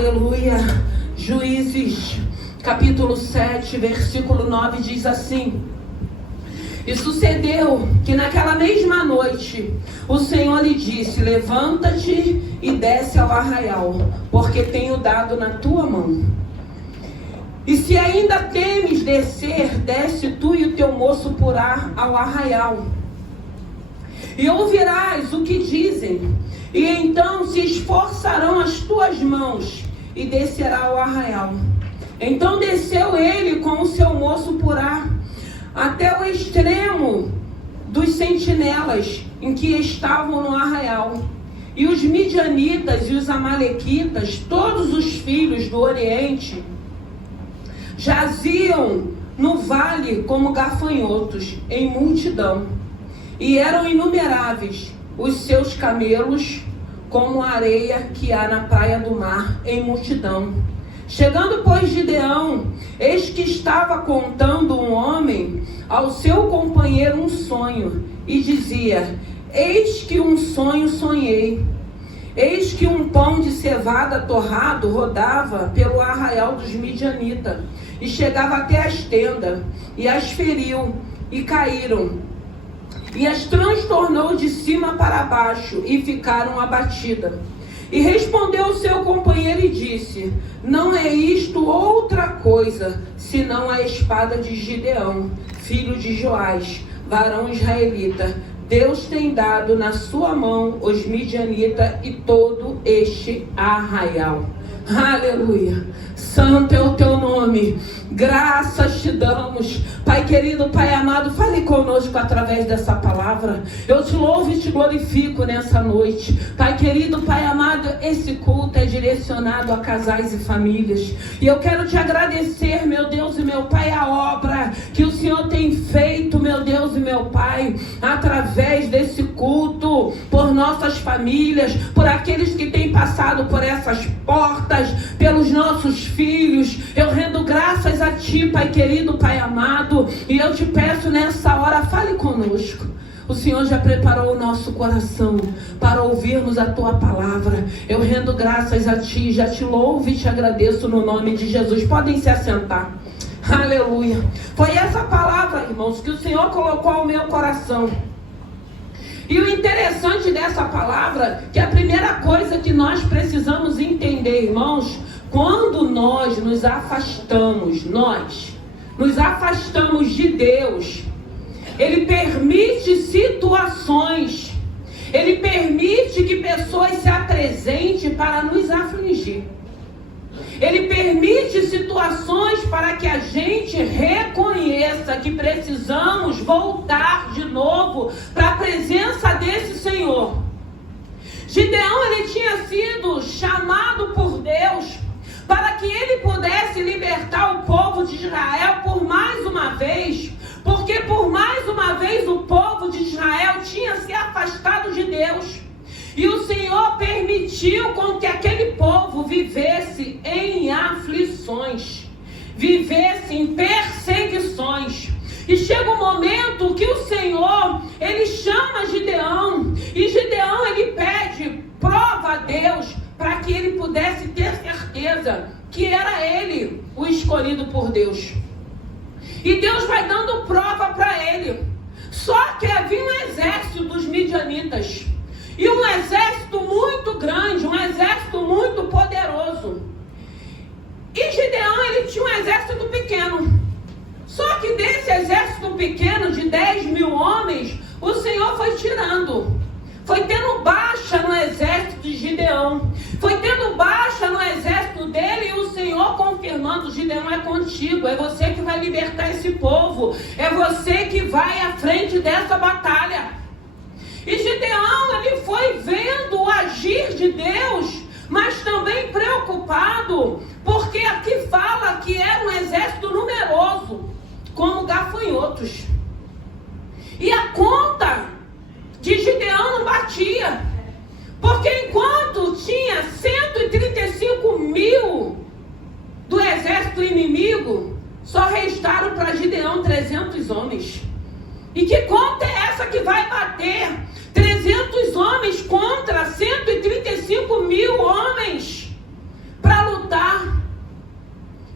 Aleluia. Juízes, capítulo 7, versículo 9 diz assim: e sucedeu que naquela mesma noite o Senhor lhe disse: levanta-te e desce ao arraial, porque tenho dado na tua mão. E se ainda temes descer, desce tu e o teu moço Purá ao arraial, e ouvirás o que dizem, e então se esforçarão as tuas mãos, e descerá ao arraial. Então desceu ele com o seu moço Purá até o extremo dos sentinelas em que estavam no arraial. E os midianitas e os amalequitas, todos os filhos do Oriente, jaziam no vale como gafanhotos, em multidão. E eram inumeráveis os seus camelos, como a areia que há na praia do mar, em multidão. Chegando, pois, Gideão, eis que estava contando um homem ao seu companheiro um sonho, e dizia: eis que um sonho sonhei. Eis que um pão de cevada torrado rodava pelo arraial dos midianitas, e chegava até as tendas, e as feriu, e caíram, e as transtornou de cima para baixo, e ficaram abatidas. E respondeu o seu companheiro e disse: não é isto outra coisa, senão a espada de Gideão, filho de Joás, varão israelita. Deus tem dado na sua mão os midianitas e todo este arraial. Aleluia. Santo é o teu nome. Graças te damos. Pai querido, Pai amado, fale conosco através dessa palavra. Eu te louvo e te glorifico nessa noite. Pai querido, Pai amado, esse culto é direcionado a casais e famílias. E eu quero te agradecer, meu Deus e meu Pai, a obra que o Senhor tem feito, meu Deus e meu Pai, através desse culto, por nossas famílias, por aqueles que têm passado por essas portas, pelos nossos filhos. Eu rendo graças a Ti, Pai querido, Pai amado, e eu te peço nessa hora, fale conosco. O Senhor já preparou o nosso coração para ouvirmos a Tua palavra. Eu rendo graças a Ti, já te louvo e te agradeço no nome de Jesus. Podem se assentar. Aleluia. Foi essa palavra, irmãos, que o Senhor colocou ao meu coração. E o interessante dessa palavra, que a primeira coisa que nós precisamos entender, irmãos, quando nós nos afastamos de Deus, Ele permite situações, Ele permite que pessoas se apresentem para nos afligir. Ele permite situações para que a gente reconheça que precisamos voltar de novo para a presença desse Senhor. Gideão, ele tinha sido chamado por Deus para que ele pudesse libertar o povo de Israel por mais uma vez, porque por mais uma vez o povo de Israel tinha se afastado de Deus. E o Senhor permitiu com que aquele povo vivesse em aflições, vivesse em perseguições. E chega um momento que o Senhor, Ele chama Gideão, e Gideão, ele pede prova a Deus, para que ele pudesse ter certeza que era ele o escolhido por Deus. E Deus vai dando prova para ele. Só que havia um exército dos midianitas, e um exército muito grande, um exército muito poderoso. E Gideão, ele tinha um exército pequeno. Só que desse exército pequeno de 10.000 homens, o Senhor foi tirando. Foi tendo baixa no exército de Gideão. Foi tendo baixa no exército dele, e o Senhor confirmando: Gideão, é contigo, é você que vai libertar esse povo, é você que vai à frente dessa batalha. E Gideão, ele foi vendo o agir de Deus, mas também preocupado, porque aqui fala que era um exército numeroso, como gafanhotos. E a conta de Gideão não batia, porque enquanto tinha 135.000 do exército inimigo, só restaram para Gideão 300 homens. E que conta é essa que vai bater 300 homens contra 135.000 homens para lutar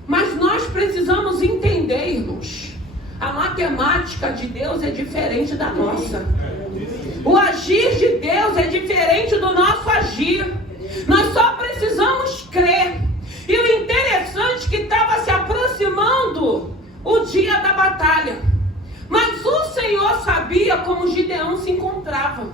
Mas nós precisamos entender, irmãos, a matemática de Deus é diferente da nossa. O agir de Deus é diferente do nosso agir. Nós só precisamos crer. E o interessante é que estava se aproximando o dia da batalha. Mas o Senhor sabia como Gideão se encontrava.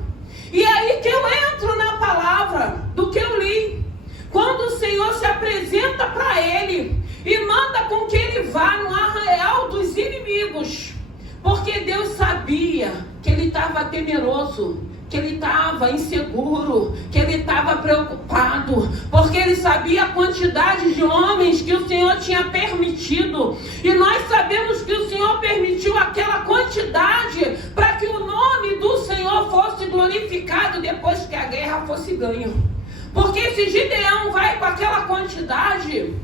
E é aí que eu entro na palavra do que eu li. Quando o Senhor se apresenta para ele e manda com que ele vá no arraial dos inimigos. Porque Deus sabia que ele estava temeroso, que ele estava inseguro, que ele estava preocupado, porque ele sabia a quantidade de homens que o Senhor tinha permitido. E nós sabemos que o Senhor permitiu aquela quantidade para que o nome do Senhor fosse glorificado depois que a guerra fosse ganha. Porque se Gideão vai com aquela quantidade,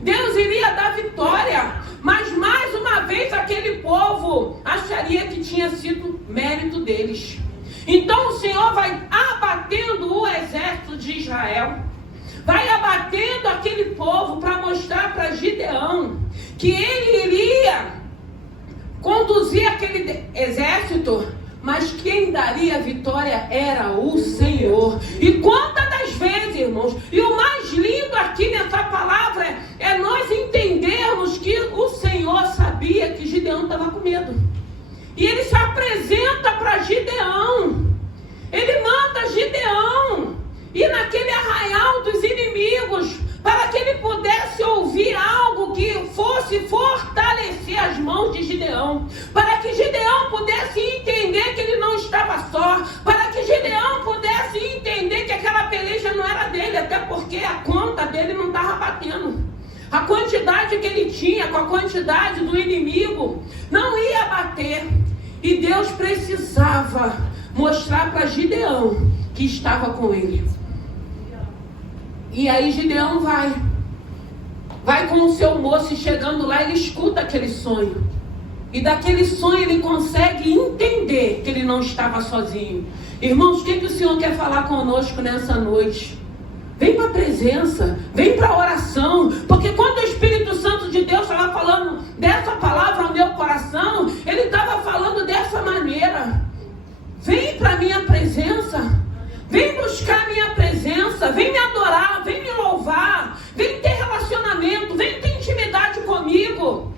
Deus iria dar vitória. Mas mais uma vez aquele povo acharia que tinha sido mérito deles. Então o Senhor vai abatendo o exército de Israel, vai abatendo aquele povo para mostrar para Gideão que ele iria conduzir aquele exército, mas quem daria a vitória era o Senhor. E quantas das vezes, irmãos, e o mais lindo aqui nessa palavra é nós entendermos que o Senhor sabia que Gideão estava com medo. E ele se apresenta para Gideão. Ele manda Gideão ir naquele arraial dos inimigos para que ele pudesse ouvir algo que fosse fortalecer as mãos de Gideão. Para que Gideão pudesse entender que ele não estava só. Para que Gideão pudesse entender que aquela peleja não era dele. Até porque a conta dele não estava batendo. A quantidade que ele tinha com a quantidade do inimigo não ia bater. E Deus precisava mostrar para Gideão que estava com ele. E aí Gideão vai com o seu moço, e chegando lá ele escuta aquele sonho. E daquele sonho ele consegue entender que ele não estava sozinho. Irmãos, o que o Senhor quer falar conosco nessa noite? Vem para a presença, vem para a oração, porque quando o Espírito Santo de Deus estava falando dessa palavra ao meu coração, ele estava falando dessa maneira. Vem para a minha presença, vem buscar a minha presença, vem me adorar, vem me louvar, vem ter relacionamento, vem ter intimidade comigo.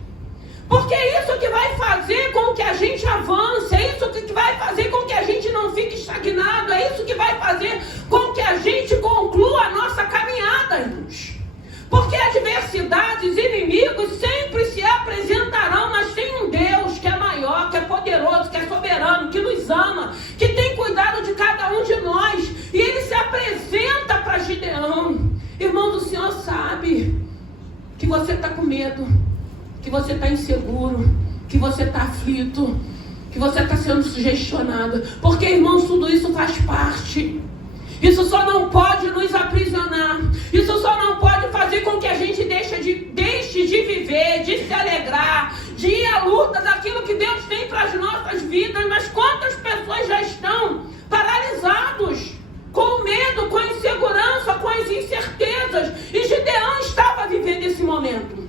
Porque é isso que vai fazer com que a gente avance, é isso que vai fazer com que a gente não fique estagnado, é isso que vai fazer com que a gente conclua a nossa caminhada, irmãos. Porque adversidades, inimigos sempre se apresentarão, mas tem um Deus que é maior, que é poderoso, que é soberano, que nos ama, que tem cuidado de cada um de nós. E ele se apresenta para Gideão. Irmão, o Senhor sabe que você está com medo, que você está inseguro, que você está aflito, que você está sendo sugestionado. Porque, irmãos, tudo isso faz parte. Isso só não pode nos aprisionar. Isso só não pode fazer com que a gente deixe de viver, de se alegrar, de ir à luta daquilo que Deus tem para as nossas vidas. Mas quantas pessoas já estão paralisados, com medo, com a insegurança, com as incertezas. E Gideão estava vivendo esse momento.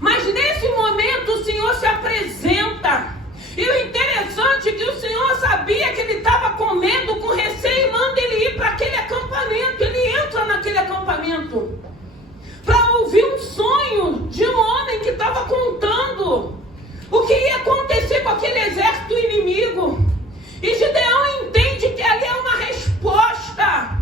Mas nesse momento o Senhor se apresenta. E o interessante é que o Senhor sabia que ele estava com medo, com receio, e manda ele ir para aquele acampamento. Ele entra naquele acampamento para ouvir um sonho de um homem que estava contando o que ia acontecer com aquele exército inimigo. E Gideão entende que ali é uma resposta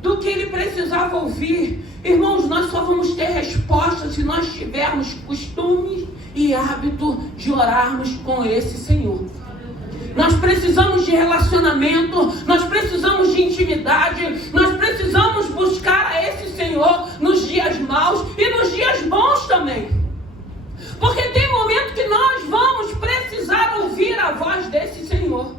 do que ele precisava ouvir. Irmãos, nós só vamos ter resposta se nós tivermos costume e hábito de orarmos com esse Senhor. Nós precisamos de relacionamento, nós precisamos de intimidade, nós precisamos buscar a esse Senhor nos dias maus e nos dias bons também. Porque tem momento que nós vamos precisar ouvir a voz desse Senhor.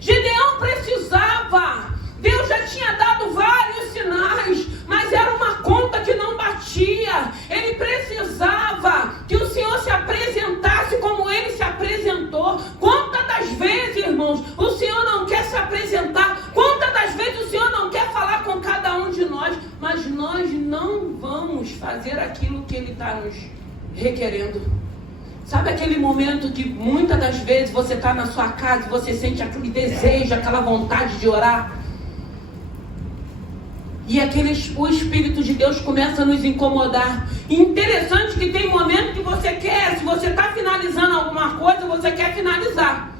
Gideão precisava. Deus já tinha dado vários sinais, mas era uma conta que não batia. Ele precisava que o Senhor se apresentasse como ele se apresentou. Quantas das vezes, irmãos, o Senhor não quer se apresentar? Quantas das vezes o Senhor não quer falar com cada um de nós? Mas nós não vamos fazer aquilo requerendo. Sabe aquele momento que muitas das vezes você está na sua casa e você sente aquele desejo, aquela vontade de orar? E o Espírito de Deus começa a nos incomodar. E interessante que tem momento que você quer, se você está finalizando alguma coisa, você quer finalizar.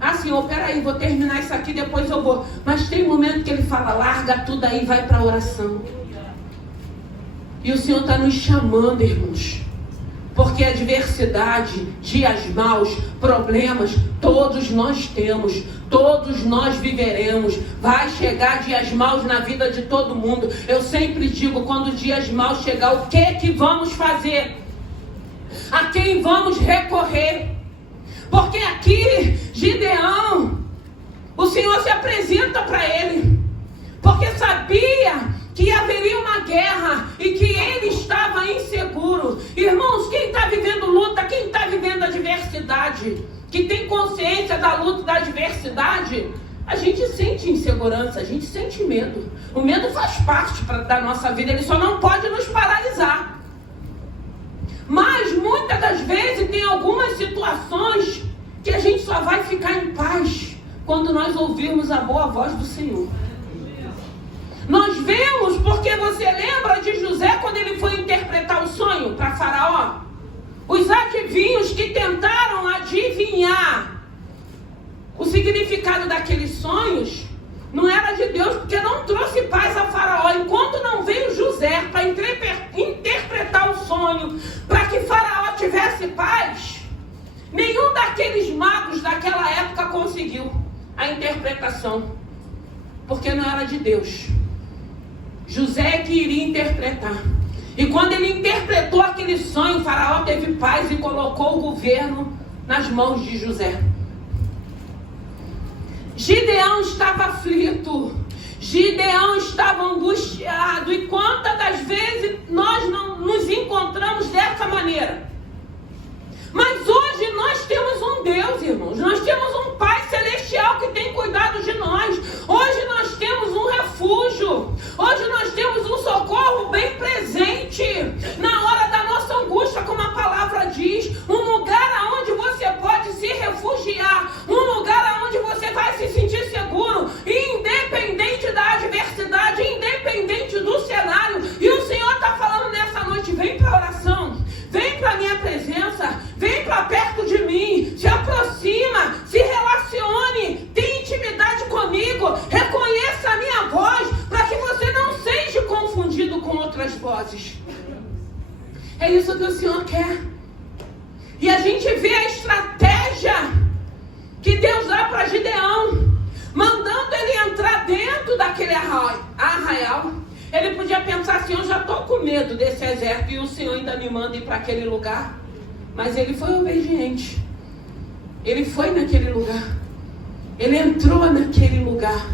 Ah, Senhor, peraí, vou terminar isso aqui, depois eu vou. Mas tem momento que Ele fala, larga tudo aí, vai para a oração. E o Senhor está nos chamando, irmãos. Porque adversidade, dias maus, problemas, todos nós temos, todos nós viveremos. Vai chegar dias maus na vida de todo mundo. Eu sempre digo, quando dias maus chegar, o que vamos fazer? A quem vamos recorrer? Porque aqui, Gideão, o Senhor se apresenta para ele, porque sabia que haveria uma guerra e que ele estava inseguro. Irmãos, quem está vivendo luta, quem está vivendo adversidade, que tem consciência da luta, da adversidade, a gente sente insegurança, a gente sente medo. O medo faz parte da nossa vida, ele só não pode nos paralisar. Mas muitas das vezes tem algumas situações que a gente só vai ficar em paz quando nós ouvirmos a boa voz do Senhor. Nós vemos, porque você lembra de José quando ele foi interpretar o sonho para Faraó? Os adivinhos que tentaram adivinhar o significado daqueles sonhos não era de Deus, porque não trouxe paz a Faraó. Enquanto não veio José para interpretar o sonho, para que Faraó tivesse paz, nenhum daqueles magos daquela época conseguiu a interpretação, porque não era de Deus. José que iria interpretar. E quando ele interpretou aquele sonho, o Faraó teve paz e colocou o governo nas mãos de José. Gideão estava aflito. Gideão estava angustiado. E quantas das vezes nós não nos encontramos dessa maneira? Mas hoje nós temos um Deus, irmãos. Nós temos um Pai Celestial que tem cuidado de nós. Hoje nós temos um refúgio. Hoje nós temos um socorro bem presente na hora da nossa angústia, como a palavra diz. Um lugar onde você pode se refugiar. Um lugar onde você vai se sentir seguro, independente da adversidade, independente do cenário. E o Senhor está falando nessa noite, vem para a oração. Vem para a minha presença, vem para perto de mim, se aproxima, se relacione, tem intimidade comigo, reconheça a minha voz, para que você não seja confundido com outras vozes. É isso que o Senhor quer. E a gente vê a estratégia que Deus dá para Gideão, mandando ele entrar dentro daquele arraial. Ele podia pensar assim, eu já estou com medo desse exército e o Senhor ainda me manda ir para aquele lugar. Mas ele foi obediente. Ele foi naquele lugar. Ele entrou naquele lugar.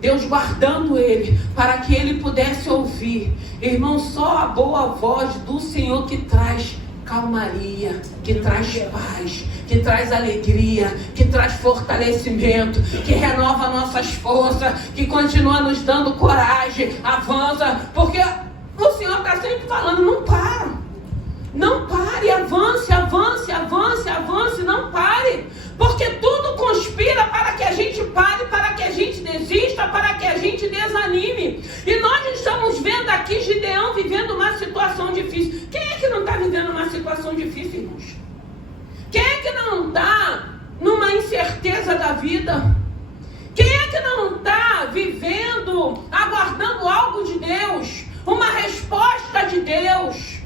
Deus guardando ele, para que ele pudesse ouvir. Irmão, só a boa voz do Senhor que traz calmaria, que traz paz, que traz alegria, que traz fortalecimento, que renova nossas forças, que continua nos dando coragem, avança, porque o Senhor está sempre falando, não para, não pare, avance, avance, avance, avance, não pare, porque tudo conspira para que a gente pare, para que a gente desista, para que a gente desanime. E nós estamos vendo aqui Gideão vivendo uma situação difícil. Quem é que não está vivendo uma situação difícil, irmãos? Quem é que não está numa incerteza da vida? Quem é que não está vivendo, aguardando algo de Deus? Uma resposta de Deus?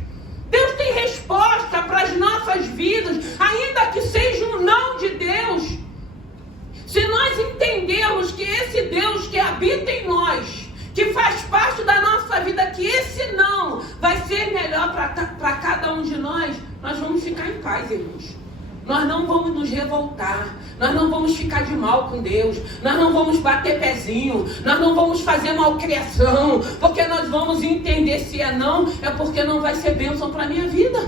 Deus tem resposta para as nossas vidas, ainda que seja um não de Deus. Se nós entendermos que esse Deus que habita em nós, que faz parte da nossa vida, que esse não vai ser melhor para cada um de nós, nós vamos ficar em paz, irmãos. Nós não vamos nos revoltar, nós não vamos ficar de mal com Deus, nós não vamos bater pezinho, nós não vamos fazer malcriação, porque nós vamos entender se é não, é porque não vai ser bênção para a minha vida,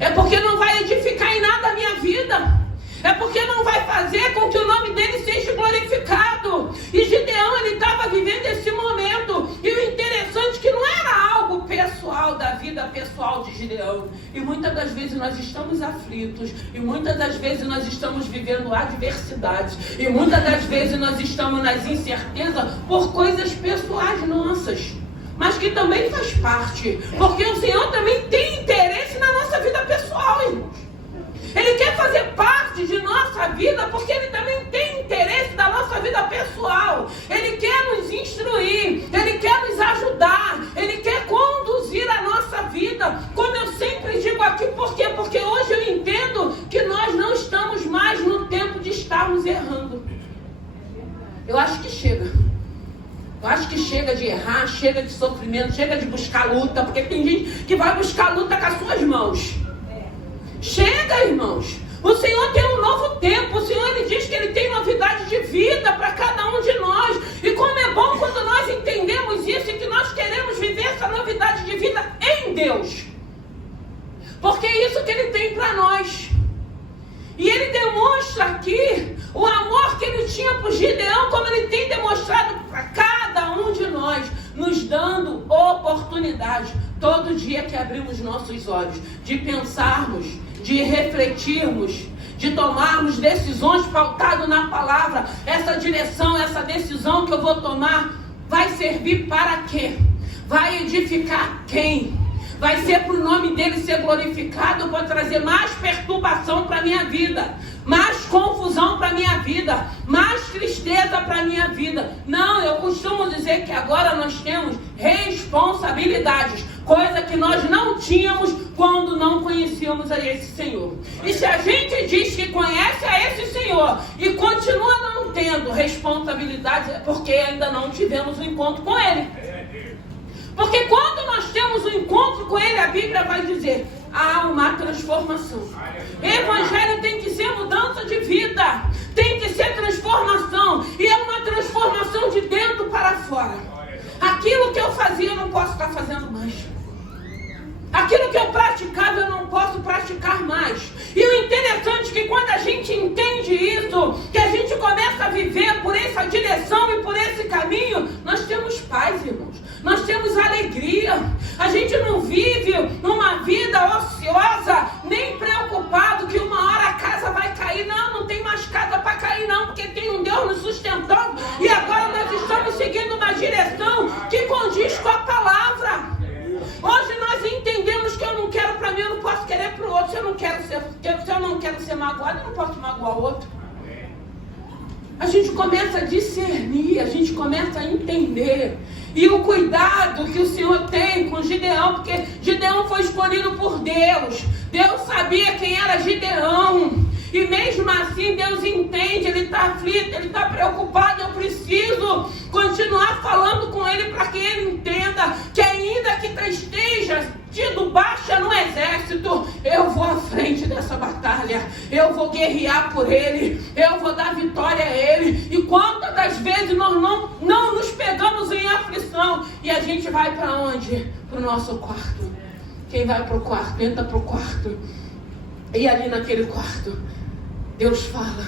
é porque não vai edificar em nada a minha vida, é porque não vai fazer com que o nome dele seja glorificado. E Gideão, ele estava vivendo esse momento, e o interessante é que não era algo pessoal da vida vida pessoal de Gideão. E muitas das vezes nós estamos aflitos. E muitas das vezes nós estamos vivendo adversidades. E muitas das vezes nós estamos nas incertezas por coisas pessoais nossas. Mas que também faz parte. Porque o Senhor também tem interesse na nossa vida pessoal, irmãos. Ele quer fazer parte de nossa vida porque Ele também tem interesse da nossa vida pessoal. Ele quer nos instruir, Ele quer nos ajudar, Ele quer conduzir a nossa vida. Como eu sempre digo aqui, por quê? Porque hoje eu entendo que nós não estamos mais no tempo de estarmos errando. Eu acho que chega. Eu acho que chega de errar, chega de sofrimento, chega de buscar luta, porque tem gente que vai buscar luta com as suas mãos. Chega, irmãos. O Senhor tem um novo tempo. O Senhor, Ele diz que Ele tem novidade de vida para cada um de nós. E como é bom quando nós entendemos isso e que nós queremos viver essa novidade de vida em Deus. Porque é isso que Ele tem para nós. E Ele demonstra aqui o amor que Ele tinha por Gideão, como Ele tem demonstrado para cada um de nós, nos dando oportunidade, todo dia que abrimos nossos olhos, de pensarmos, de refletirmos, de tomarmos decisões pautadas na palavra. Essa direção, essa decisão que eu vou tomar, vai servir para quê? Vai edificar quem? Vai ser para o nome dele ser glorificado, para trazer mais perturbação para a minha vida, mais confusão para a minha vida, mais tristeza para a minha vida. Não, eu costumo dizer que agora nós temos responsabilidades, coisa que nós não tínhamos quando não conhecíamos a esse Senhor. E se a gente diz que conhece a esse Senhor e continua não tendo responsabilidades, é porque ainda não tivemos um encontro com Ele. Porque quando nós temos um encontro com Ele, a Bíblia vai dizer, há uma transformação. Evangelho tem que ser mudança de vida, tem que ser transformação, e é uma transformação de dentro para fora. Aquilo que eu fazia eu não posso estar fazendo mais. Aquilo que eu praticava eu não posso praticar mais. E o interessante é que quando a gente entende isso, que a gente começa a viver por essa direção e por esse caminho, nós temos paz, irmãos. Nós temos alegria. A gente não vive uma vida ociosa, nem preocupado que uma hora a casa vai cair. Não, não tem mais casa para cair não, porque tem um Deus nos sustentando. E agora nós estamos seguindo uma direção que condiz com a palavra. Hoje nós entendemos que eu não quero para mim, eu não posso querer para o outro. Se eu não quero ser magoado, eu não posso magoar o outro. A gente começa a discernir, a gente começa a entender. E o cuidado que o Senhor tem com Gideão, porque Gideão foi escolhido por Deus. Deus sabia quem era Gideão. E mesmo assim Deus entende, Ele está aflito, Ele está preocupado. Eu preciso continuar falando com Ele para que Ele entenda que ainda que esteja tido baixa no exército, eu vou à frente dessa batalha, eu vou guerrear por Ele, eu vou dar vitória a Ele. E quantas das vezes nós não nos pegamos em aflição e a gente vai para onde? Para o nosso quarto. Quem vai para o quarto, entra para o quarto. E ali naquele quarto, Deus fala,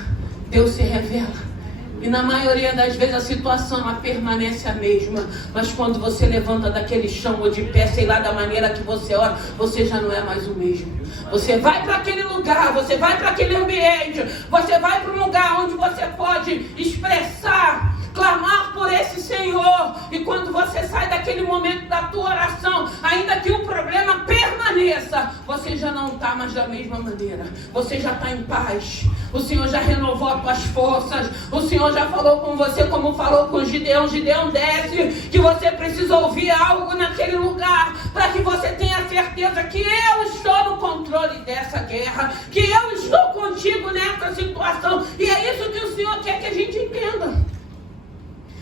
Deus se revela. E na maioria das vezes a situação ela permanece a mesma. Mas quando você levanta daquele chão ou de pé, sei lá da maneira que você ora, você já não é mais o mesmo. Você vai para aquele lugar, você vai para aquele ambiente, você vai para um lugar onde você pode expressar, clamar por esse Senhor. E quando você sai daquele momento da tua oração, ainda que o problema permaneça, você já não está mais da mesma maneira. Você já está em paz. O Senhor já renovou as tuas forças. O Senhor já falou com você como falou com Gideão. Gideão, desce, que você precisa ouvir algo naquele lugar, para que você tenha certeza que eu estou no controle dessa guerra, que eu estou contigo nessa situação. E é isso que o Senhor quer que a gente entenda.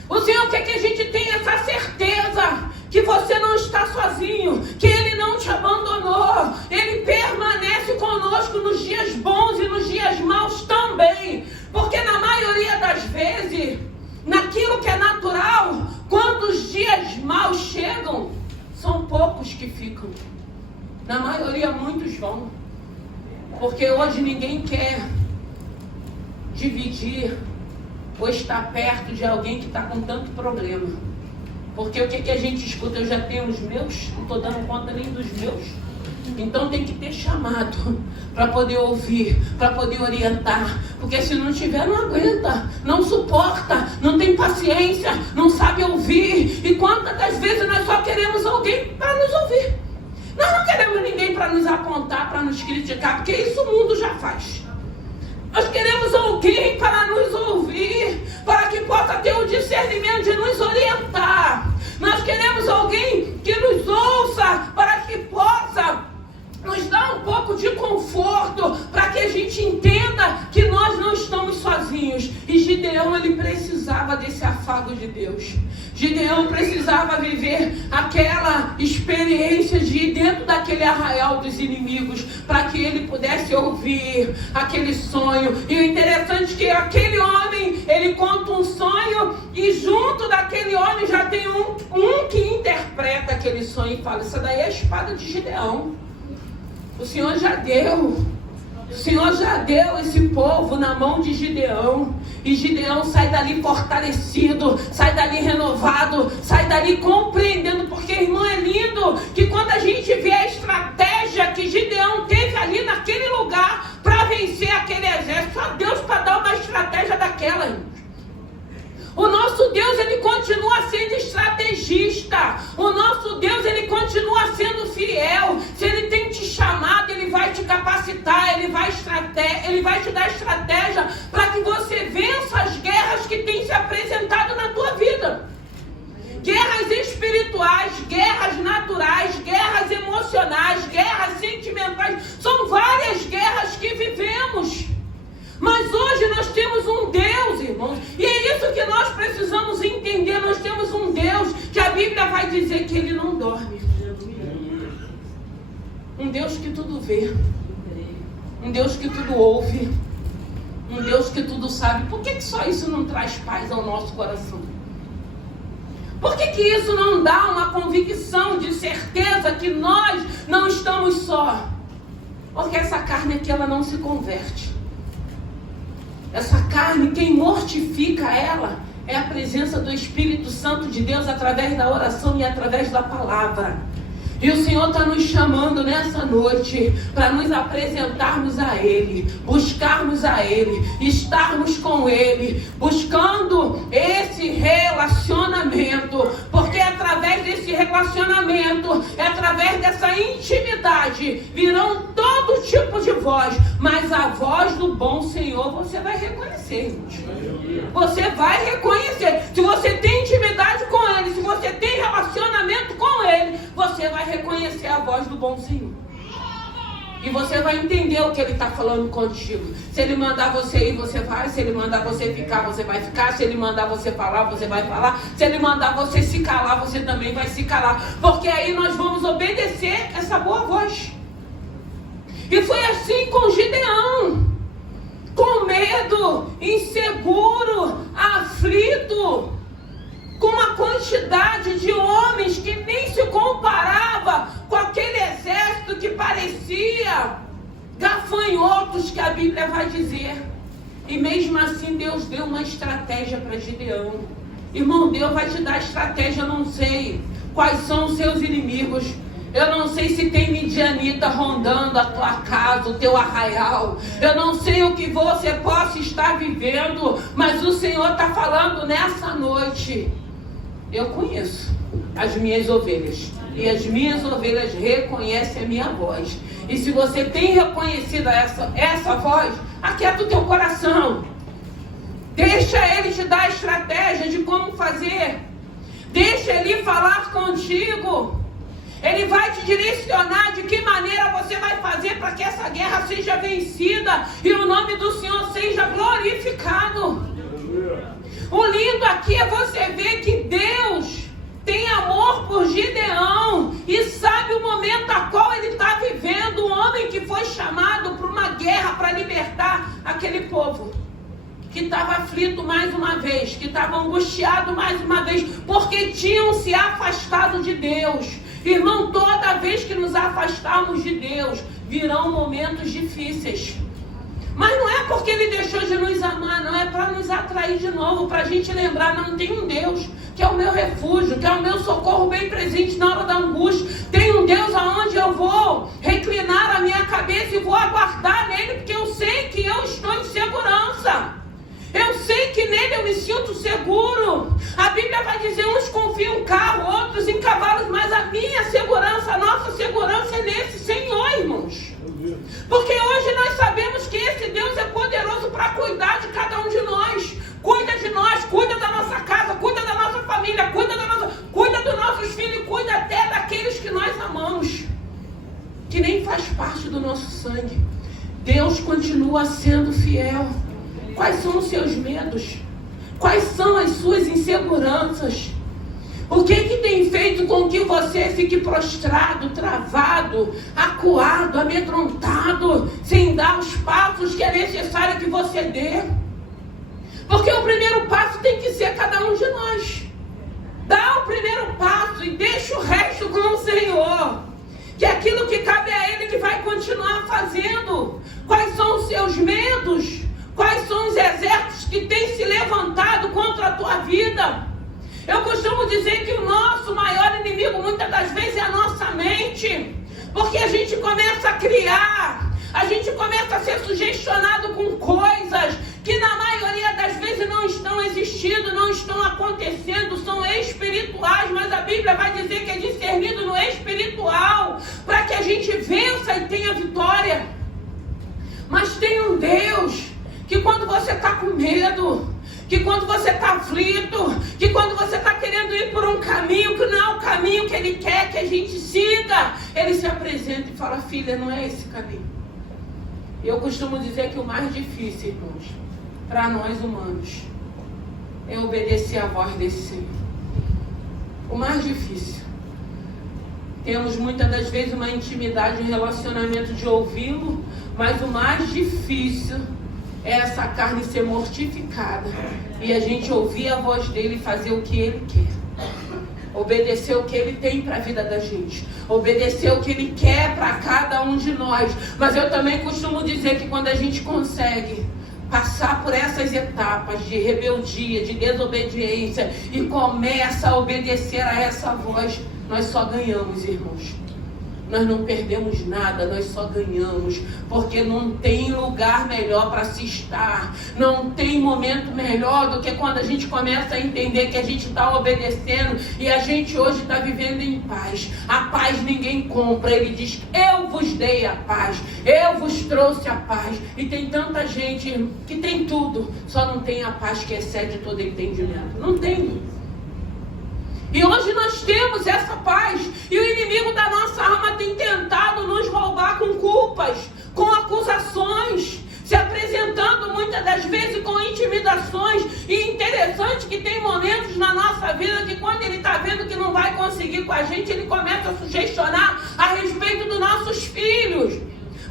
O Senhor quer que a gente tenha essa certeza que você não está sozinho, que Ele não te abandonou. Ele permanece conosco nos dias bons e nos dias maus também. Porque na maioria das vezes, naquilo que é natural, quando os dias maus chegam, são poucos que ficam. Na maioria, muitos vão. Porque hoje ninguém quer dividir ou estar perto de alguém que está com tanto problema. Porque o que a gente escuta? Eu já tenho os meus, não estou dando conta nem dos meus. Então tem que ter chamado para poder ouvir, para poder orientar. Porque se não tiver, não aguenta, não suporta, não tem paciência, não sabe ouvir. E quantas das vezes nós só queremos alguém para nos ouvir? Nós não queremos ninguém para nos apontar, para nos criticar, porque isso o mundo já faz. Nós queremos alguém para nos ouvir, para que possa ter o discernimento de nos orientar. Nós queremos alguém que nos ouça, para que possa nos dar um pouco de conforto, para que a gente entenda que nós não estamos sozinhos. E Gideão, ele precisava desse afago de Deus. Gideão precisava viver aquela experiência de ir dentro daquele arraial dos inimigos, para que ele pudesse ouvir aquele sonho. E o interessante é que aquele homem, ele conta um sonho, e junto daquele homem já tem um que interpreta aquele sonho e fala: isso daí é a espada de Gideão. O Senhor já deu. O Senhor já deu esse povo na mão de Gideão. E Gideão sai dali fortalecido, sai dali renovado, sai dali compreendendo. Porque, irmão, é lindo que quando a gente vê a estratégia que Gideão teve ali naquele lugar para vencer aquele exército, só Deus para dar uma estratégia daquela, irmão. O nosso Deus, ele continua sendo estrategista. O nosso Deus, ele continua sendo fiel. Se ele tem te chamado, ele vai te capacitar, ele vai te dar estratégia para que você vença as guerras que têm se apresentado na tua vida. Guerras espirituais, guerras naturais, guerras emocionais, guerras sentimentais. São várias guerras que vivemos. Mas hoje nós temos um Deus, irmãos, e é isso que nós precisamos entender. Nós temos um Deus que a Bíblia vai dizer que ele não dorme. Um Deus que tudo vê, um Deus que tudo ouve, um Deus que tudo sabe. Por que só isso não traz paz ao nosso coração? Por que isso não dá uma convicção de certeza que nós não estamos só? Porque essa carne aqui, ela não se converte. Essa carne, quem mortifica ela é a presença do Espírito Santo de Deus através da oração e através da palavra. E o Senhor está nos chamando nessa noite para nos apresentarmos a Ele, buscarmos a Ele, estarmos com Ele, buscando esse relacionamento, porque é através desse relacionamento, é através dessa intimidade, virão todo tipo de voz, mas a voz do bom Senhor você vai reconhecer, irmãos. Você vai reconhecer. Se você tem intimidade com Ele, se você tem relacionamento com Ele, você vai reconhecer a voz do bom Senhor. E você vai entender o que Ele está falando contigo. Se Ele mandar você ir, você vai. Se Ele mandar você ficar, você vai ficar. Se Ele mandar você falar, você vai falar. Se Ele mandar você se calar, você também vai se calar. Porque aí nós vamos obedecer essa boa voz. E foi assim com Gideão. Com medo, inseguro, aflito, com uma quantidade de homens que nem se comparava com aquele exército que parecia gafanhotos, que a Bíblia vai dizer. E mesmo assim Deus deu uma estratégia para Gideão. Irmão, Deus vai te dar estratégia. Eu não sei quais são os seus inimigos. Eu não sei se tem midianita rondando a tua casa, o teu arraial. Eu não sei o que você possa estar vivendo, mas o Senhor está falando nessa noite. Eu conheço as minhas ovelhas, e as minhas ovelhas reconhecem a minha voz. E se você tem reconhecido essa voz, aquieta o teu coração. Deixa Ele te dar a estratégia de como fazer. Deixa Ele falar contigo. Ele vai te direcionar de que maneira você vai fazer para que essa guerra seja vencida e o nome do Senhor seja glorificado. O lindo aqui é você ver que Deus tem amor por Gideão e sabe o momento a qual ele está vivendo. Um homem que foi chamado para uma guerra para libertar aquele povo que estava aflito mais uma vez, que estava angustiado mais uma vez, porque tinham se afastado de Deus. Irmão, toda vez que nos afastarmos de Deus, virão momentos difíceis. Mas não é porque Ele deixou de nos amar, não. É para nos atrair de novo, para a gente lembrar, não, tem um Deus que é o meu refúgio, que é o meu socorro bem presente na hora da angústia. Tem um Deus aonde eu vou reclinar a minha cabeça e vou aguardar nele, porque eu sei que eu estou em segurança. Eu sei que nele eu me sinto seguro. A Bíblia vai dizer, uns confiam em carro, outros em cavalos, mas a minha segurança, a nossa segurança é nesse Senhor, irmãos. Porque hoje nós sabemos que esse Deus é poderoso para cuidar de cada um de nós. Cuida de nós, cuida da nossa casa, cuida da nossa família, cuida dos nossos filhos e cuida até daqueles que nós amamos, que nem faz parte do nosso sangue. Deus continua sendo fiel. Quais são os seus medos? Quais são as suas inseguranças? O que tem feito com que você fique prostrado, travado, acuado, amedrontado, sem dar os passos que é necessário que você dê? Porque o primeiro passo tem que ser cada um de nós. Dá o primeiro passo e deixa o resto com o Senhor. Que aquilo que cabe a Ele, Ele vai continuar fazendo. Quais são os seus medos? Quais são os exércitos que têm se levantado contra a tua vida? Eu costumo dizer que o nosso maior inimigo muitas das vezes é a nossa mente. Porque a gente começa a criar, a gente começa a ser sugestionado com coisas que na maioria das vezes não estão existindo, não estão acontecendo, são espirituais, mas a Bíblia vai dizer que é discernido no espiritual, para que a gente vença e tenha vitória. Mas tem um Deus que quando você está com medo, que quando você está aflito, que quando você está querendo ir por um caminho que não é o caminho que Ele quer que a gente siga, Ele se apresenta e fala, filha, não é esse caminho. Eu costumo dizer que o mais difícil, irmãos, para nós humanos, é obedecer a voz desse Senhor. O mais difícil. Temos muitas das vezes uma intimidade, um relacionamento de ouvi-lo, mas o mais difícil é essa carne ser mortificada e a gente ouvir a voz dele e fazer o que ele quer. Obedecer o que ele tem para a vida da gente. Obedecer o que ele quer para cada um de nós. Mas eu também costumo dizer que quando a gente consegue passar por essas etapas de rebeldia, de desobediência e começa a obedecer a essa voz, nós só ganhamos, irmãos. Nós não perdemos nada, nós só ganhamos, porque não tem lugar melhor para se estar, não tem momento melhor do que quando a gente começa a entender que a gente está obedecendo e a gente hoje está vivendo em paz. A paz ninguém compra, ele diz, eu vos dei a paz, eu vos trouxe a paz. E tem tanta gente que tem tudo, só não tem a paz que excede todo entendimento, não tem. E hoje nós temos essa paz. E o inimigo da nossa alma tem tentado nos roubar com culpas, com acusações, se apresentando muitas das vezes com intimidações. E interessante que tem momentos na nossa vida que quando ele está vendo que não vai conseguir com a gente, ele começa a sugestionar a respeito dos nossos filhos.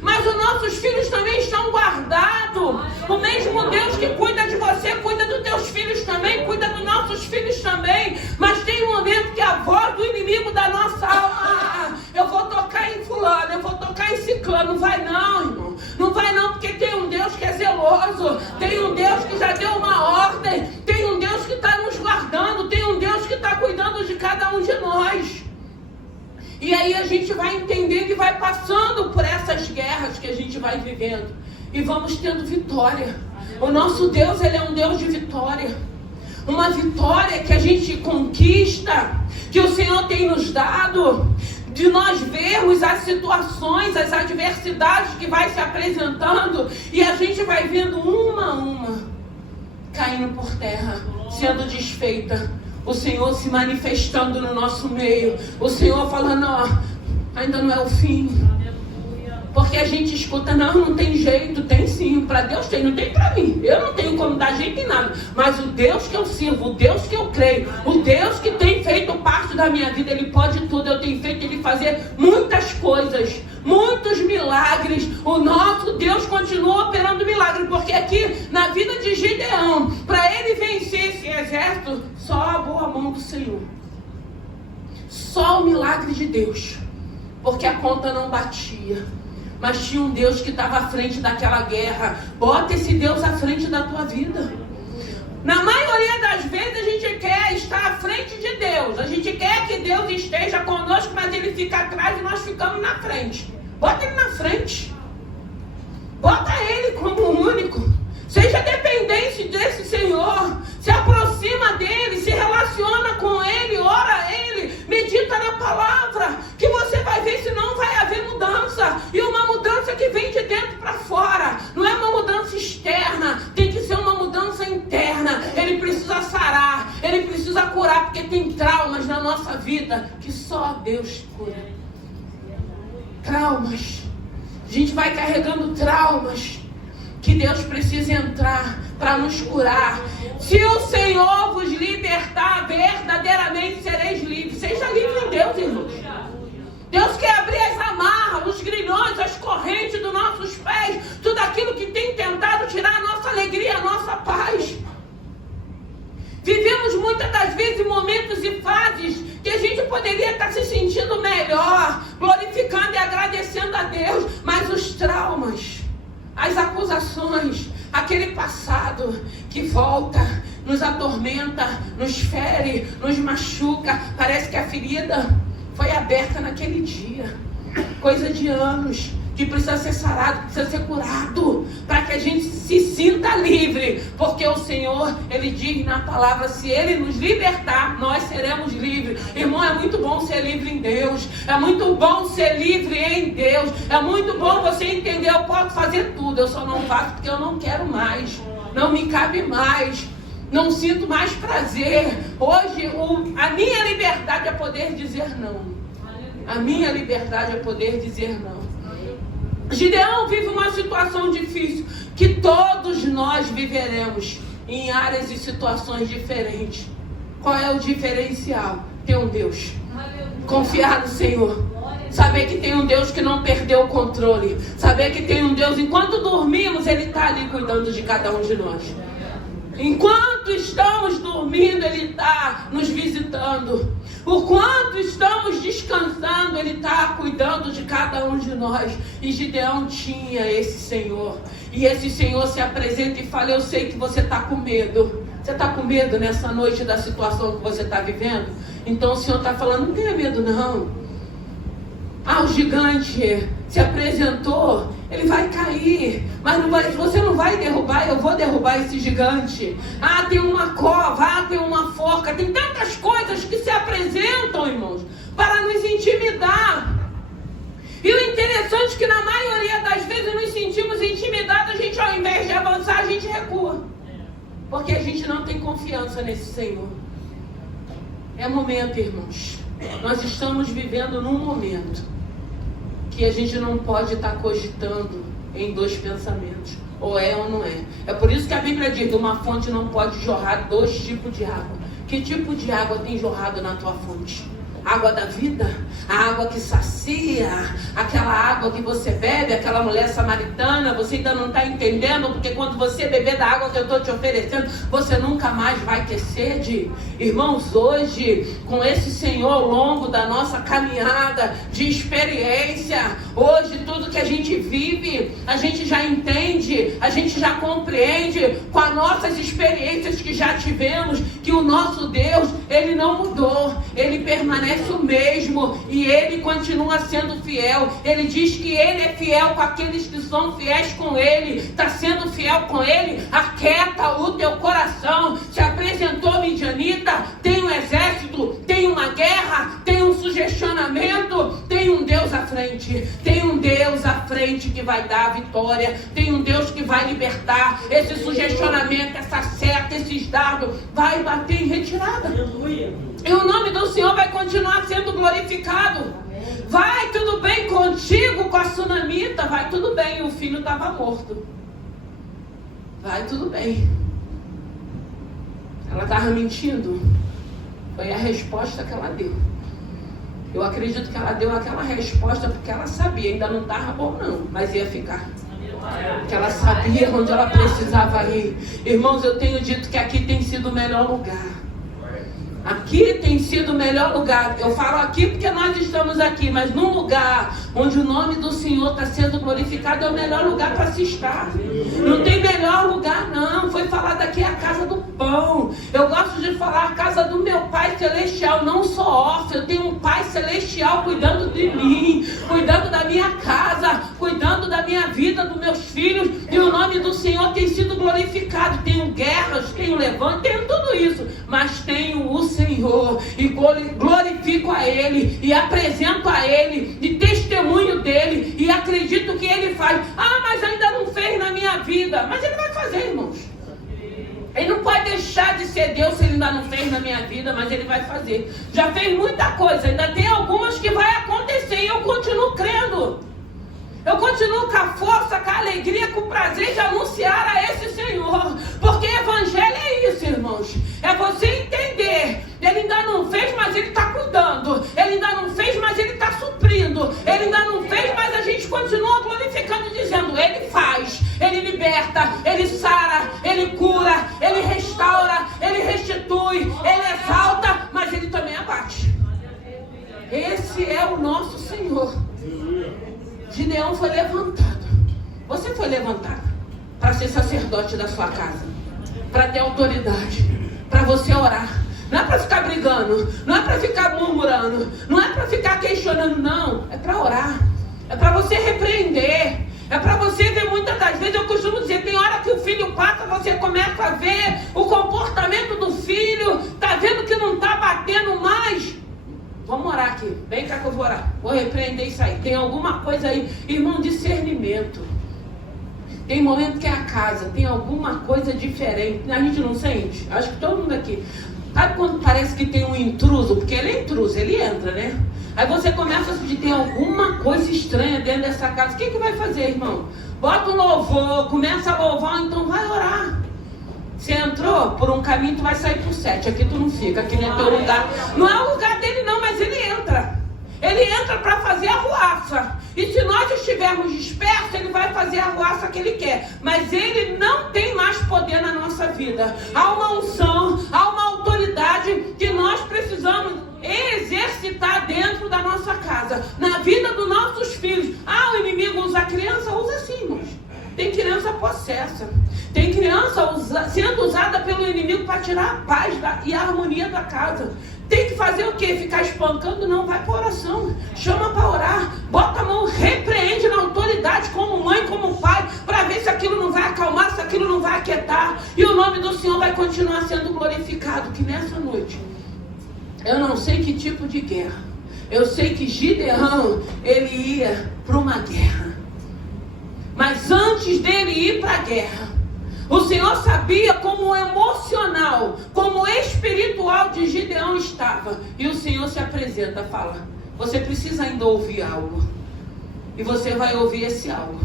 Mas os nossos filhos também estão guardados. O mesmo Deus que cuida de você, cuida dos teus filhos também, cuida dos nossos filhos também. Mas tem um momento que a voz do inimigo da nossa alma, eu vou tocar em fulano, eu vou tocar em ciclano. Não vai não, irmão. Não vai não, porque tem um Deus que é zeloso. Tem um Deus que já deu uma ordem. Tem um Deus que está nos guardando. Tem um Deus que está cuidando de cada um de nós. E aí a gente vai entendendo e vai passando por essas guerras que a gente vai vivendo. E vamos tendo vitória. O nosso Deus, Ele é um Deus de vitória. Uma vitória que a gente conquista, que o Senhor tem nos dado, de nós vermos as situações, as adversidades que vai se apresentando, e a gente vai vendo uma a uma, caindo por terra, sendo desfeita. O Senhor se manifestando no nosso meio. O Senhor falando, ó, ainda não é o fim. Porque a gente escuta, não tem jeito. Tem sim, para Deus tem, não tem para mim. Eu não tenho como dar jeito em nada. Mas o Deus que eu sirvo, o Deus que eu creio, o Deus que tem feito parte da minha vida, Ele pode tudo. Eu tenho feito Ele fazer muitas coisas, muitos milagres. O nosso Deus continua operando milagres. Porque aqui na vida de Gideão, para ele vencer esse exército, só a boa mão do Senhor. Só o milagre de Deus. Porque a conta não batia. mas tinha um Deus que estava à frente daquela guerra. Bota esse Deus à frente da tua vida. Na maioria das vezes a gente quer estar à frente de Deus. A gente quer que Deus esteja conosco, mas Ele fica atrás e nós ficamos na frente. Bota Ele na frente. Bota Ele como o único. Seja dependente desse Senhor. Se aproxima dEle, se relaciona com Ele, ora a Ele, medita na palavra, que você vai ver, senão vai haver mudança. E uma mudança que vem de dentro para fora. Não é uma mudança externa, tem que ser uma mudança interna. Ele precisa sarar, Ele precisa curar, porque tem traumas na nossa vida que só Deus cura. Traumas. A gente vai carregando traumas que Deus precisa entrar para nos curar. Se o Senhor vos libertar, verdadeiramente sereis livres. Seja livre em Deus, irmãos. Deus quer abrir as amarras, os grilhões, as correntes dos nossos pés, tudo aquilo que tem tentado tirar a nossa alegria, a nossa paz. Vivemos muitas das vezes momentos e fases que a gente poderia estar se sentindo melhor, glorificando e agradecendo a Deus, mas os traumas, as acusações, aquele passado que volta, nos atormenta, nos fere, nos machuca. Parece que a ferida foi aberta naquele dia. Coisa de anos, que precisa ser sarado, precisa ser curado, para que a gente se sinta livre. Porque o Senhor, Ele diz na palavra, se Ele nos libertar, nós seremos livres. Irmão, é muito bom ser livre em Deus. É muito bom ser livre em Deus. É muito bom você entender, eu posso fazer tudo, eu só não faço porque eu não quero mais. Não me cabe mais. Não sinto mais prazer. Hoje, a minha liberdade é poder dizer não. A minha liberdade é poder dizer não. Gideão vive uma situação difícil, que todos nós viveremos em áreas e situações diferentes. Qual é o diferencial? Ter um Deus. Confiar no Senhor. Saber que tem um Deus que não perdeu o controle. Saber que tem um Deus, enquanto dormimos, Ele está ali cuidando de cada um de nós. Enquanto estamos dormindo, Ele está nos visitando. Por quanto estamos descansando, Ele está cuidando de cada um de nós. E Gideão tinha esse Senhor. E esse Senhor se apresenta e fala, eu sei que você está com medo. Você está com medo nessa noite da situação que você está vivendo? Então o Senhor está falando, não tenha medo não. O gigante se apresentou, ele vai cair, mas não vai, você não vai derrubar, eu vou derrubar esse gigante. Tem uma cova, tem uma forca, tem tantas coisas que se apresentam, irmãos, para nos intimidar. E o interessante é que na maioria das vezes nos sentimos intimidados, a gente ao invés de avançar, a gente recua. Porque a gente não tem confiança nesse Senhor. É momento, irmãos. Nós estamos vivendo num momento que a gente não pode estar cogitando em dois pensamentos. Ou é ou não é. É por isso que a Bíblia diz que uma fonte não pode jorrar dois tipos de água. Que tipo de água tem jorrado na tua fonte? Água da vida, a água que sacia, aquela água que você bebe, aquela mulher samaritana, você ainda não está entendendo, porque quando você beber da água que eu estou te oferecendo, você nunca mais vai ter sede. Irmãos, hoje, com esse Senhor ao longo da nossa caminhada de experiência, hoje tudo que a gente vive, a gente já entende, a gente já compreende com as nossas experiências que já tivemos, que o nosso Deus, Ele não mudou, Ele permanece o mesmo e Ele continua sendo fiel. Ele diz que Ele é fiel com aqueles que são fiéis com Ele. Está sendo fiel com Ele? Aquieta o teu coração. Se apresentou midianita, tem um exército, tem uma guerra, tem um sugestionamento, tem um Deus à frente, tem um Deus à frente que vai dar a vitória, tem um Deus que vai libertar. Esse sugestionamento, essa seta, esses dardos vai bater em retirada. Aleluia. E o nome do Senhor vai continuar sendo glorificado. Vai tudo bem contigo, com a sunamita, vai tudo bem, o filho estava morto. Vai tudo bem. Ela estava mentindo. Foi a resposta que ela deu. Eu acredito que ela deu aquela resposta porque ela sabia, ainda não estava bom não, mas ia ficar. Porque ela sabia onde ela precisava ir. Irmãos, eu tenho dito que aqui tem sido o melhor lugar. Aqui tem sido o melhor lugar. Eu falo aqui porque nós estamos aqui, mas num lugar onde o nome do Senhor está sendo glorificado, é o melhor lugar para se estar. Não tem melhor lugar não. Foi falado aqui a casa do pão. Eu gosto de falar a casa do meu Pai Celestial. Não sou órfão, eu tenho um Pai Celestial cuidando de mim, cuidando da minha casa, cuidando da minha vida, dos meus filhos. E o nome do Senhor tem sido glorificado. Tenho guerras, tenho levante, tenho tudo isso, mas tenho o Senhor, e glorifico a Ele, e apresento a Ele, e testemunho dEle, e acredito que Ele faz. Ah, mas ainda não fez na minha vida. Mas Ele vai fazer, irmãos. Ele não pode deixar de ser Deus se Ele ainda não fez na minha vida, mas Ele vai fazer. Já fez muita coisa, ainda tem algumas que vai acontecer, e eu continuo crendo. Eu continuo com a força, com a alegria, com o prazer de anunciar a esse Senhor. Porque evangelho é isso, irmãos. É você entender. Ele ainda não fez, mas Ele está cuidando. Ele ainda não fez, mas Ele está suprindo. Ele ainda não fez, mas a gente continua glorificando e dizendo: Ele faz, Ele liberta, Ele sara, Ele cura, Ele restaura, Ele restitui, Ele exalta, mas Ele também abate. Esse é o nosso Senhor. Gideão foi levantado. Você foi levantado para ser sacerdote da sua casa, para ter autoridade, para você orar. Não é para ficar brigando, não é para ficar murmurando, não é para ficar questionando, não. É para orar, é para você repreender, é para você ver. Muitas das vezes eu costumo dizer, tem hora que o filho passa, você começa a ver o comportamento do filho, tá vendo que não está batendo mais. Vamos orar aqui, vem cá que eu vou orar, vou repreender isso aí. Tem alguma coisa aí, irmão, discernimento. Tem momento que é a casa, tem alguma coisa diferente. A gente não sente? Acho que todo mundo aqui. Sabe quando parece que tem um intruso? Porque ele é intruso, ele entra, né? Aí você começa a sentir, tem alguma coisa estranha dentro dessa casa. O que vai fazer, irmão? Bota um louvor, começa a louvar, então vai orar. Você entrou por um caminho, tu vai sair por 7. Aqui tu não fica, aqui não é teu lugar. Não é o lugar dele não, mas ele entra. Ele entra para fazer a ruaça. E se nós estivermos dispersos, ele vai fazer a ruaça que ele quer. Mas ele não tem mais poder na nossa vida. Há uma unção, há uma autoridade que nós precisamos exercitar dentro da nossa casa, na vida dos nossos filhos. Ah, o inimigo usa a criança? Usa sim, irmãos. Tem criança possessa. Tem criança sendo usada pelo inimigo para tirar a paz e a harmonia da casa. Tem que fazer o quê? Ficar espancando? Não, vai para oração. Chama para orar. Bota a mão, repreende na autoridade, como mãe, como pai, para ver se aquilo não vai acalmar, se aquilo não vai aquietar. E o nome do Senhor vai continuar sendo glorificado. Que nessa noite, eu não sei que tipo de guerra. Eu sei que Gideão, ele ia para uma guerra. Mas antes dele ir para a guerra, o Senhor sabia como o emocional, como o espiritual de Gideão estava. E o Senhor se apresenta, fala: você precisa ainda ouvir algo. E você vai ouvir esse algo.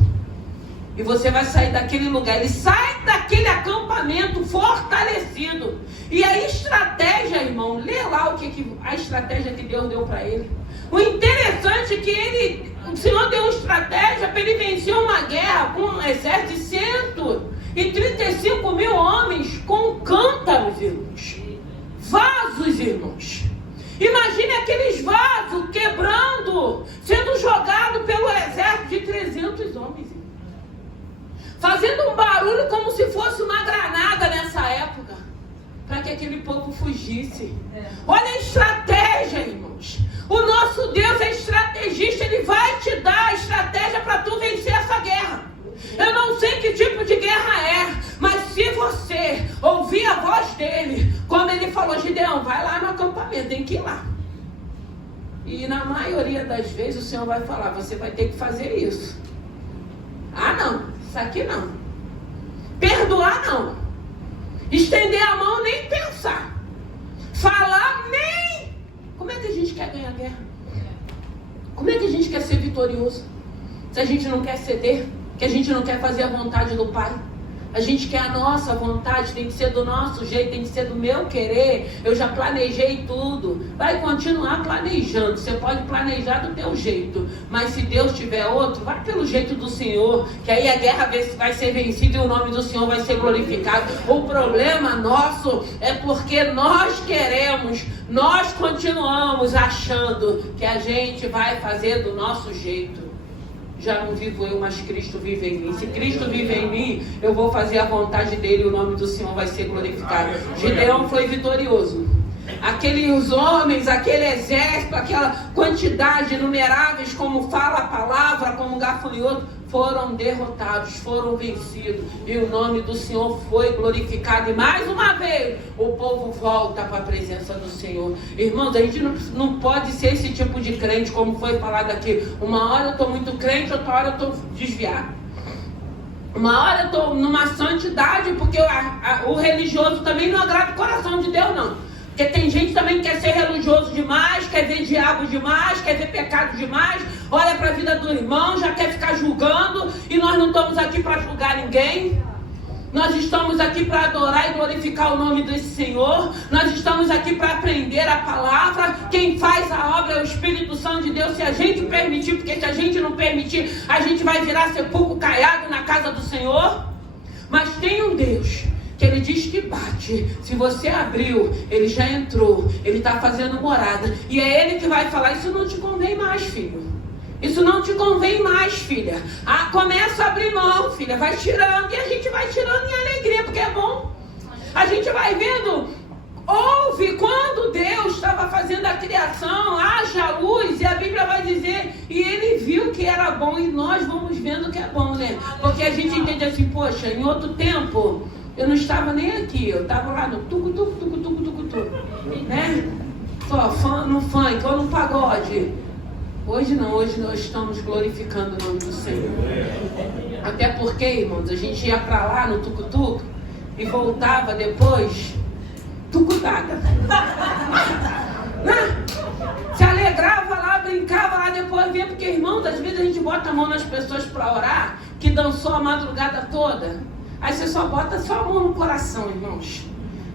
E você vai sair daquele lugar. Ele sai daquele acampamento fortalecido. E a estratégia, irmão, lê lá a estratégia que Deus deu para ele. O interessante é que o Senhor deu estratégia para ele vencer uma guerra com um exército de 135 mil homens com cântaros, irmãos. Vasos, irmãos. Imagine aqueles vasos quebrando, sendo jogado pelo exército de 300 homens. Fazendo um barulho como se fosse uma granada nessa época, para que aquele povo fugisse. Olha a estratégia, irmãos. O nosso Deus é estrategista, Ele vai te dar a estratégia para tu vencer essa guerra. Eu não sei que tipo de guerra é, mas se você ouvir a voz dele, como ele falou: Gideão, vai lá no acampamento, tem que ir lá. E na maioria das vezes o Senhor vai falar: você vai ter que fazer isso. Ah não, isso aqui não. Perdoar não. Estender a mão nem pensar. Falar nem. Como é que a gente quer ganhar guerra? Como é que a gente quer ser vitorioso? Se a gente não quer ceder, que a gente não quer fazer a vontade do Pai. A gente quer a nossa vontade, tem que ser do nosso jeito, tem que ser do meu querer. Eu já planejei tudo. Vai continuar planejando. Você pode planejar do teu jeito, mas se Deus tiver outro, vai pelo jeito do Senhor, que aí a guerra vai ser vencida e o nome do Senhor vai ser glorificado. O problema nosso é porque nós queremos, nós continuamos achando que a gente vai fazer do nosso jeito. Já não vivo eu, mas Cristo vive em mim. Se Cristo vive em mim, eu vou fazer a vontade dele e o nome do Senhor vai ser glorificado. Gideão foi vitorioso. Aqueles homens, aquele exército, aquela quantidade inumeráveis, como fala a palavra, como gafanhoto, foram derrotados, foram vencidos. E o nome do Senhor foi glorificado. E mais uma vez, o povo volta para a presença do Senhor. Irmãos, a gente não pode ser esse tipo de crente, como foi falado aqui. Uma hora eu estou muito crente, outra hora eu estou desviado. Uma hora eu estou numa santidade, porque o religioso também não agrada o coração de Deus, não. Porque tem gente também que quer ser religioso demais, quer ver diabo demais, quer ver pecado demais, olha para a vida do irmão, já quer ficar julgando, e nós não estamos aqui para julgar ninguém. Nós estamos aqui para adorar e glorificar o nome desse Senhor. Nós estamos aqui para aprender a palavra. Quem faz a obra é o Espírito Santo de Deus, se a gente permitir, porque se a gente não permitir, a gente vai virar sepulcro caiado na casa do Senhor. Mas tem um Deus que ele diz que bate. Se você abriu, ele já entrou, ele está fazendo morada, e é ele que vai falar: isso não te convém mais, filho, isso não te convém mais, filha. Começa a abrir mão, filha, vai tirando, e a gente vai tirando em alegria, porque é bom. A gente vai vendo. Houve quando Deus estava fazendo a criação, haja luz, e a Bíblia vai dizer, e ele viu que era bom, e nós vamos vendo que é bom, né? Porque a gente entende assim: poxa, em outro tempo eu não estava nem aqui, eu estava lá no tucu-tucu, né? Só no funk ou no pagode. Hoje não, hoje nós estamos glorificando o nome do Senhor. Até porque, irmãos, a gente ia para lá no tucu-tucu e voltava depois tucutada. Né? Se alegrava lá, brincava lá, depois vinha, porque, irmãos, às vezes a gente bota a mão nas pessoas para orar, que dançou a madrugada toda. Aí você só bota só a mão no coração, irmãos.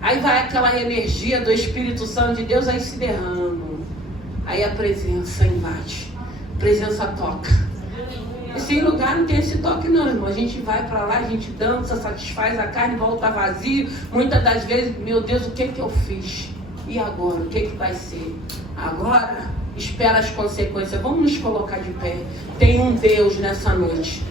Aí vai aquela energia do Espírito Santo de Deus, aí se derrama. Aí a presença invade. A presença toca. Esse lugar não tem esse toque não, irmão. A gente vai pra lá, a gente dança, satisfaz a carne, volta vazio. Muitas das vezes, meu Deus, o que eu fiz? E agora? O que vai ser? Agora, espera as consequências. Vamos nos colocar de pé. Tem um Deus nessa noite.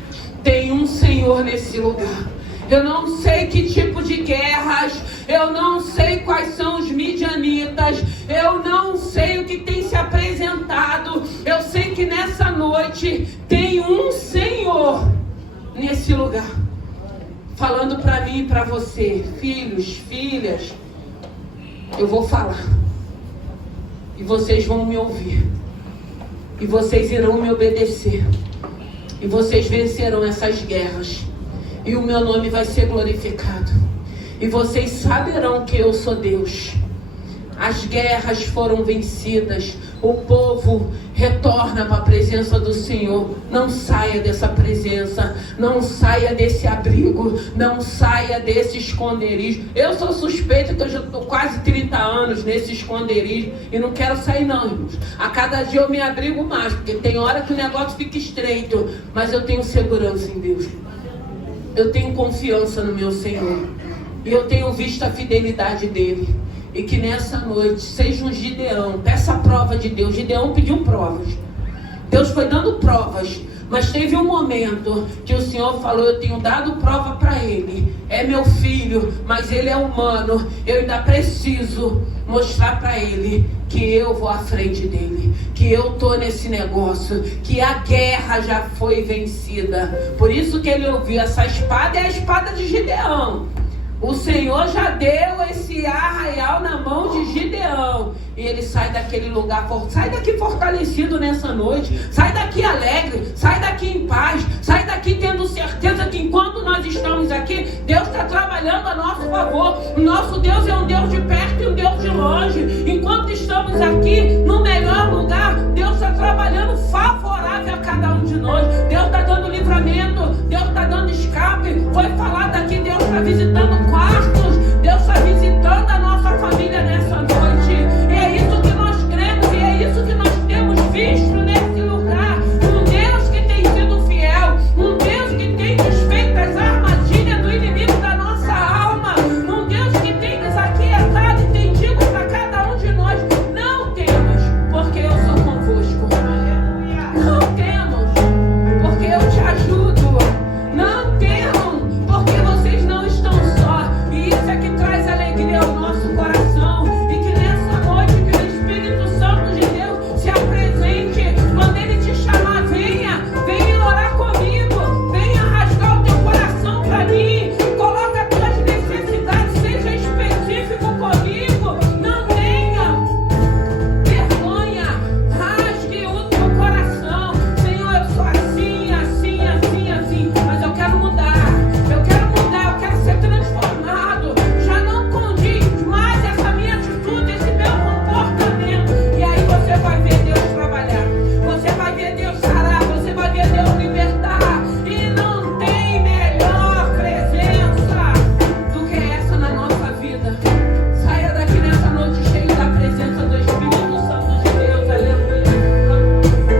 Tem um Senhor nesse lugar. Eu não sei que tipo de guerras, eu não sei quais são os midianitas, eu não sei o que tem se apresentado. Eu sei que nessa noite tem um Senhor nesse lugar, falando para mim e para você: filhos, filhas, eu vou falar, e vocês vão me ouvir, e vocês irão me obedecer, e vocês vencerão essas guerras. E o meu nome vai ser glorificado. E vocês saberão que eu sou Deus. As guerras foram vencidas. O povo retorna para a presença do Senhor. Não saia dessa presença. Não saia desse abrigo. Não saia desse esconderijo. Eu sou suspeita que eu já estou quase 30 anos nesse esconderijo. E não quero sair não, irmãos. A cada dia eu me abrigo mais. Porque tem hora que o negócio fica estreito. Mas eu tenho segurança em Deus. Eu tenho confiança no meu Senhor. E eu tenho visto a fidelidade dele. E que nessa noite seja um Gideão. Peça a prova de Deus. Gideão pediu provas. Deus foi dando provas. Mas teve um momento que o Senhor falou: eu tenho dado prova para ele. É meu filho, mas ele é humano. Eu ainda preciso mostrar para ele que eu vou à frente dele, que eu estou nesse negócio, que a guerra já foi vencida. Por isso que ele ouviu: essa espada é a espada de Gideão. O Senhor já deu esse arraial na mão de Gideão. E ele sai daquele lugar, sai daqui fortalecido nessa noite. Sai daqui alegre, sai daqui em paz. Sai daqui tendo certeza que enquanto nós estamos aqui, Deus está trabalhando a nosso favor. O nosso Deus é um Deus de perto e um Deus de longe. Enquanto estamos aqui no melhor lugar, Deus está trabalhando favorável a cada um de nós. Deus está dando livramento, Deus está dando escape. Foi falado aqui, Deus está visitando